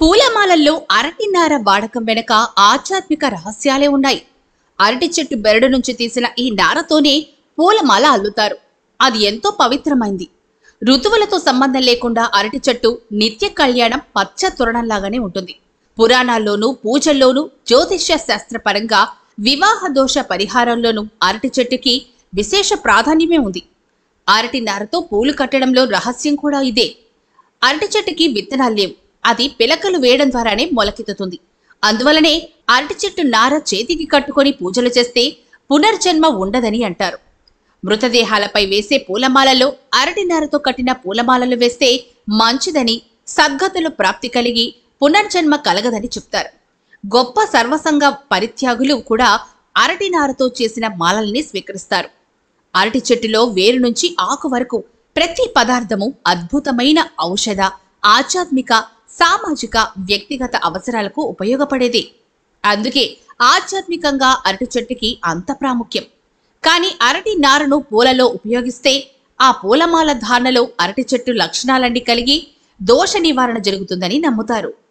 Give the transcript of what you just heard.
పూలమాలల్లో అరటి నార వాడకం వెనుక ఆధ్యాత్మిక రహస్యాలే ఉన్నాయి. అరటి చెట్టు బెరడు నుంచి తీసిన ఈ నారతోనే పూలమాల అల్లుతారు. అది ఎంతో పవిత్రమైంది. ఋతువులతో సంబంధం లేకుండా అరటి చెట్టు నిత్య కళ్యాణం పచ్చ తోరణంలాగానే ఉంటుంది. పురాణాల్లోనూ పూజల్లోనూ జ్యోతిష్య శాస్త్రపరంగా వివాహ దోష పరిహారంలోనూ అరటి చెట్టుకి విశేష ప్రాధాన్యమే ఉంది. అరటి నారతో పూలు కట్టడంలో రహస్యం కూడా ఇదే. అరటి చెట్టుకి విత్తనాలు లేవు. అది పిలకలు వేయడం ద్వారానే మొలకెత్తుతుంది. అందువలనే అరటి చెట్టు నార చేతికి కట్టుకొని పూజలు చేస్తే పునర్జన్మ ఉండదని అంటారు. మృతదేహాలపై వేసే పూలమాలలో అరటి నారతో కట్టిన పూలమాలలు వేస్తే మంచిదని, సద్గతులు ప్రాప్తి కలిగి పునర్జన్మ కలగదని చెప్తారు. గొప్ప సర్వసంగ పరిత్యాగులు కూడా అరటి నారతో చేసిన మాలల్ని స్వీకరిస్తారు. అరటి చెట్టులో వేరు నుంచి ఆకు వరకు ప్రతి పదార్థము అద్భుతమైన ఔషధ, ఆధ్యాత్మిక, సామాజిక, వ్యక్తిగత అవసరాలకు ఉపయోగపడేది. అందుకే ఆధ్యాత్మికంగా అరటి చెట్టుకి అంత ప్రాముఖ్యం. కానీ అరటి నారను పూలలో ఉపయోగిస్తే ఆ పూలమాల ధారణలో అరటి చెట్టు లక్షణాలన్నీ కలిగి దోష నివారణ జరుగుతుందని నమ్ముతారు.